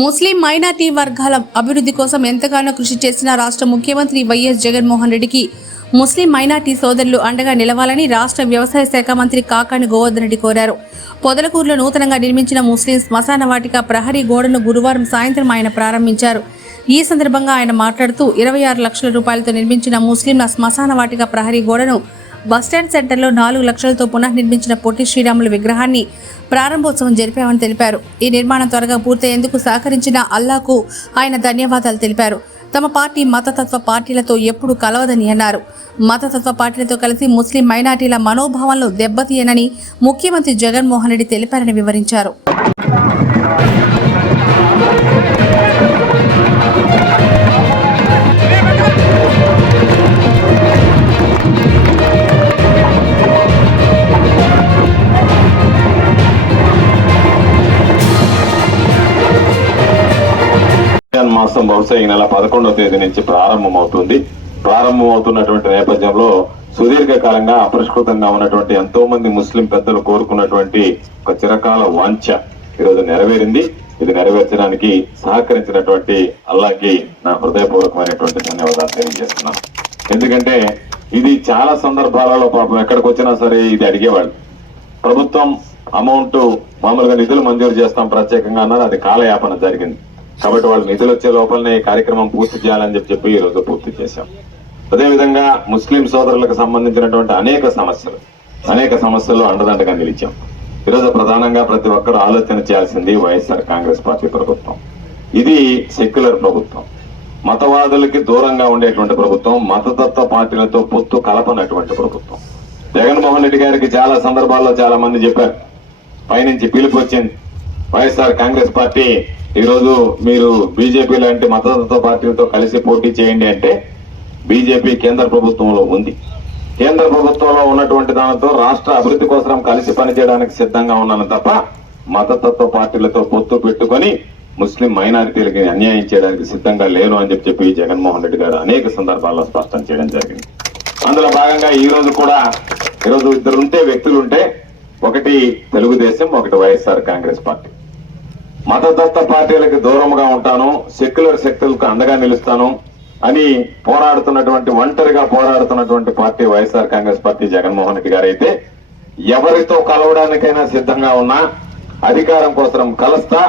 ముస్లిం minority వర్గాల అభివృద్ధి కోసం ఎంతగానో కృషి చేసిన రాష్ట్ర ముఖ్యమంత్రి వైఎస్ జగన్మోహన్ రెడ్డికి ముస్లిం మైనార్టీ సోదరులు అండగా నిలవాలని రాష్ట్ర వ్యవసాయ శాఖ మంత్రి కాకాని గోవర్ధన్ రెడ్డి కోరారు. పొదలకూరులో నూతనంగా నిర్మించిన ముస్లిం శ్మశాన వాటిక ప్రహరీ గోడను గురువారం సాయంత్రం ఆయన ప్రారంభించారు. ఈ సందర్భంగా ఆయన మాట్లాడుతూ ఇరవై ఆరు లక్షల రూపాయలతో నిర్మించిన ముస్లింల శ్మశాన వాటిక ప్రహరీ గోడను బస్టాండ్ సెంటర్లో నాలుగు లక్షలతో పునర్నిర్మించిన పొట్టి శ్రీరాముల విగ్రహాన్ని ప్రారంభోత్సవం జరిపామని తెలిపారు. ఈ నిర్మాణం త్వరగా పూర్తయ్యేందుకు సహకరించిన అల్లాకు ఆయన ధన్యవాదాలు తెలిపారు. తమ పార్టీ మతతత్వ పార్టీలతో ఎప్పుడు కలవదని అన్నారు. మతతత్వ పార్టీలతో కలిసి ముస్లిం మైనార్టీల మనోభావాలను దెబ్బతీయనని ముఖ్యమంత్రి జగన్మోహన్ రెడ్డి తెలిపారని వివరించారు. మాసం బహుశా ఈ నెల పదకొండవ తేదీ నుంచి ప్రారంభమవుతుంది. ప్రారంభమవుతున్నటువంటి నేపథ్యంలో సుదీర్ఘకాలంగా అపరిష్కృతంగా ఉన్నటువంటి ఎంతో మంది ముస్లిం పెద్దలు కోరుకున్నటువంటి ఒక చిరకాల వాంఛ ఈరోజు నెరవేరింది. ఇది నెరవేర్చడానికి సహకరించినటువంటి అల్లాకి నా హృదయపూర్వకమైనటువంటి ధన్యవాదాలు తెలియజేస్తున్నాను. ఎందుకంటే ఇది చాలా సందర్భాలలో పాపం ఎక్కడికి వచ్చినా సరే ఇది అడిగేవాళ్ళు. ప్రభుత్వం అమౌంట్ మామూలుగా నిధులు మంజూరు చేస్తాం ప్రత్యేకంగా అన్నారు. అది కాలయాపన జరిగింది. కాబట్టి వాళ్ళు నిధులు వచ్చే లోపలనే కార్యక్రమం పూర్తి చేయాలని చెప్పి చెప్పి ఈ రోజు పూర్తి చేశాం. అదేవిధంగా ముస్లిం సోదరులకు సంబంధించినటువంటి అనేక సమస్యలు అనేక సమస్యలు అండదండగా నిలిచాం. ఈరోజు ప్రధానంగా ప్రతి ఒక్కరు ఆలోచన చేయాల్సింది వైఎస్ఆర్ కాంగ్రెస్ పార్టీ ప్రభుత్వం. ఇది సెక్యులర్ ప్రభుత్వం. మతవాదులకి దూరంగా ఉండేటువంటి ప్రభుత్వం మతతత్వ పార్టీలతో పొత్తు కలపనటువంటి ప్రభుత్వం. జగన్మోహన్ రెడ్డి గారికి చాలా సందర్భాల్లో చాలా మంది చెప్పారు. పైనుంచి పిలుపు వచ్చింది. వైఎస్ఆర్ కాంగ్రెస్ పార్టీ ఈరోజు మీరు బీజేపీ లాంటి మతతత్వ పార్టీలతో కలిసి పోటీ చేయండి అంటే బీజేపీ కేంద్ర ప్రభుత్వంలో ఉంది. కేంద్ర ప్రభుత్వంలో ఉన్నటువంటి దానితో రాష్ట్ర అభివృద్ధి కోసం కలిసి పనిచేయడానికి సిద్ధంగా ఉన్నాను తప్ప మతతత్వ పార్టీలతో పొత్తు పెట్టుకొని ముస్లిం మైనారిటీలకి అన్యాయం చేయడానికి సిద్ధంగా లేను అని చెప్పి చెప్పి జగన్మోహన్ రెడ్డి గారు అనేక సందర్భాల్లో స్పష్టం చేయడం జరిగింది. అందులో భాగంగా ఈ రోజు కూడా ఈరోజు ఇద్దరుంటే వ్యక్తులుంటే ఒకటి తెలుగుదేశం ఒకటి వైఎస్ఆర్ కాంగ్రెస్ పార్టీ. మతతత్వ పార్టీలకు దూరంగా ఉంటాను సెక్యులర్ శక్తులకు అండగా నిలుస్తాను అని పోరాడుతున్నటువంటి ఒంటరిగా పోరాడుతున్నటువంటి party YSR Congress party Jaganmohan Reddy గారు అయితే ఎవరితో కలవడానికైనా సిద్ధంగా ఉన్నా అధికారం కోసం కలుస్తా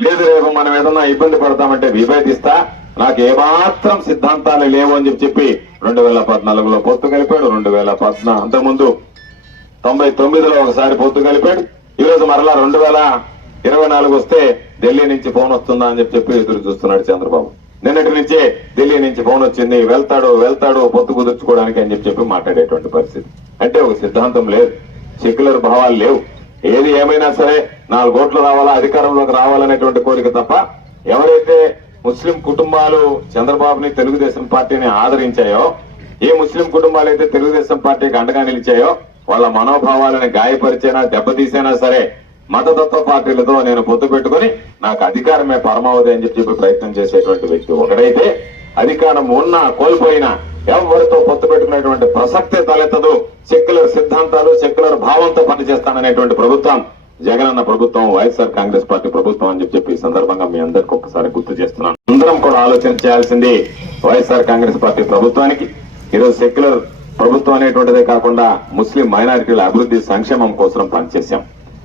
లేదు రేపు మనం ఏదన్నా ఇబ్బంది పడతామంటే విభేదిస్తా నాకు ఏమాత్రం సిద్ధాంతాలు లేవు అని చెప్పి చెప్పి రెండు వేల పద్నాలుగులో పొత్తు కలిపాడు రెండు వేల పద్నా అంతకుముందు తొంభై తొమ్మిదిలో ఒకసారి పొత్తు కలిపాడు ఈ రోజు మరలా రెండు వేల ఇరవై నాలుగు వస్తే ఢిల్లీ నుంచి ఫోన్ వస్తుందా అని చెప్పి చెప్పి ఎదురు చూస్తున్నాడు చంద్రబాబు. నిన్నటి నుంచే ఢిల్లీ నుంచి ఫోన్ వచ్చింది వెళ్తాడు వెళ్తాడు పొత్తు కుదుర్చుకోవడానికి అని చెప్పి చెప్పి మాట్లాడేటువంటి పరిస్థితి. అంటే ఒక సిద్ధాంతం లేదు. సెక్యులర్ భావాలు లేవు. ఏది ఏమైనా సరే నాలుగు ఓట్లు రావాలా అధికారంలోకి రావాలనేటువంటి కోరిక తప్ప ఎవరైతే ముస్లిం కుటుంబాలు చంద్రబాబుని తెలుగుదేశం పార్టీని ఆదరించాయో ఏ ముస్లిం కుటుంబాలు అయితే తెలుగుదేశం పార్టీకి అండగా నిలిచాయో వాళ్ళ మనోభావాలను గాయపరిచైనా దెబ్బతీసైనా సరే మతతత్వ పార్టీలతో నేను పొత్తు పెట్టుకుని నాకు అధికారమే పరమావధి అని చెప్పి ప్రయత్నం చేసేటువంటి వ్యక్తి ఒకడైతే అధికారం ఉన్నా కోల్పోయినా ఎవరితో పొత్తు పెట్టుకునేటువంటి ప్రసక్తే తలెత్తదు. సెక్యులర్ సిద్ధాంతాలు సెక్యులర్ భావంతో పనిచేస్తాననేటువంటి ప్రభుత్వం జగనన్న ప్రభుత్వం వైఎస్ఆర్ కాంగ్రెస్ పార్టీ ప్రభుత్వం అని చెప్పి ఈ సందర్భంగా మీ అందరికి ఒక్కసారి గుర్తు చేస్తున్నాను. అందరం కూడా ఆలోచన చేయాల్సింది వైఎస్ఆర్ కాంగ్రెస్ పార్టీ ప్రభుత్వానికి. ఈరోజు సెక్యులర్ ప్రభుత్వం అనేటువంటిదే కాకుండా ముస్లిం మైనారిటీల అభివృద్ధి సంక్షేమం కోసం పనిచేశాం.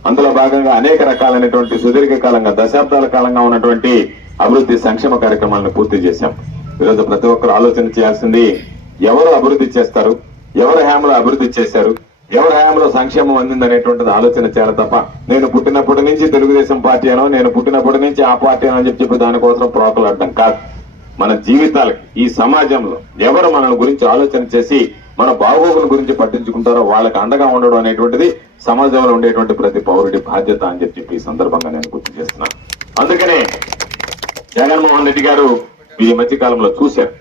అందులో భాగంగా అనేక రకాలైనటువంటి సుదీర్ఘ కాలంగా దశాబ్దాల కాలంగా ఉన్నటువంటి అభివృద్ధి సంక్షేమ కార్యక్రమాలను పూర్తి చేశాం. ఈరోజు ప్రతి ఒక్కరు ఆలోచన చేయాల్సింది ఎవరు అభివృద్ధి చేస్తారు? ఎవరు హయాంలో అభివృద్ధి చేశారు? ఎవరి హయాంలో సంక్షేమం అందిందనేటువంటిది ఆలోచన చేయాలి తప్ప నేను పుట్టినప్పటి నుంచి తెలుగుదేశం పార్టీ అనో నేను పుట్టినప్పటి నుంచి ఆ పార్టీ అని చెప్పి చెప్పి దానికోసం ప్రోకలాడడం కాదు. మన జీవితాలకి ఈ సమాజంలో ఎవరు మన గురించి ఆలోచన చేసి మన బాగోగుల గురించి పట్టించుకుంటారో వాళ్ళకి అండగా ఉండడం అనేటువంటిది సమాజంలో ఉండేటువంటి ప్రతి పౌరుడి బాధ్యత అని చెప్పి చెప్పి ఈ సందర్భంగా నేను గుర్తు చేస్తున్నాను అందుకనే జగన్మోహన్ రెడ్డి గారు ఈ మధ్య కాలంలో చూశారు.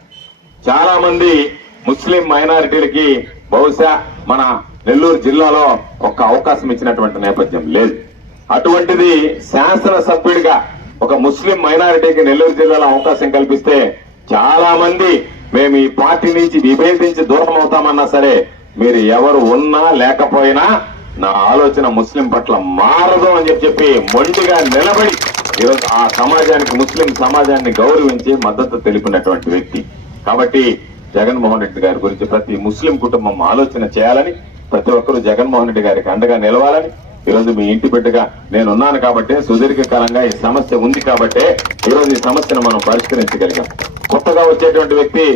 చాలా మంది ముస్లిం మైనారిటీలకి బహుశా మన నెల్లూరు జిల్లాలో ఒక అవకాశం ఇచ్చినటువంటి నేపథ్యం లేదు. అటువంటిది శాసన సభ్యుడిగా ఒక ముస్లిం మైనారిటీకి నెల్లూరు జిల్లాలో అవకాశం కల్పిస్తే చాలా మంది మేము ఈ పార్టీ నుంచి విభేదించి దూరం అవుతామన్నా సరే మీరు ఎవరు ఉన్నా లేకపోయినా నా ఆలోచన ముస్లిం పట్ల మారదు అని చెప్పి మొండిగా నిలబడి ఈరోజు ఆ సమాజానికి ముస్లిం సమాజాన్ని గౌరవించి మద్దతు తెలిపినటువంటి వ్యక్తి. కాబట్టి జగన్మోహన్ రెడ్డి గారి గురించి ప్రతి ముస్లిం కుటుంబం ఆలోచన చేయాలని ప్రతి ఒక్కరూ జగన్మోహన్ రెడ్డి గారికి అండగా నిలవాలని ఈరోజు మీ ఇంటి బిడ్డగా నేను ఉన్నాను కాబట్టి సుదీర్ఘకాలంగా ఈ సమస్య ఉంది కాబట్టి ఈరోజు ఈ సమస్యను మనం పరిష్కరించగలిగాం. కొత్తగా వచ్చేటువంటి వ్యక్తి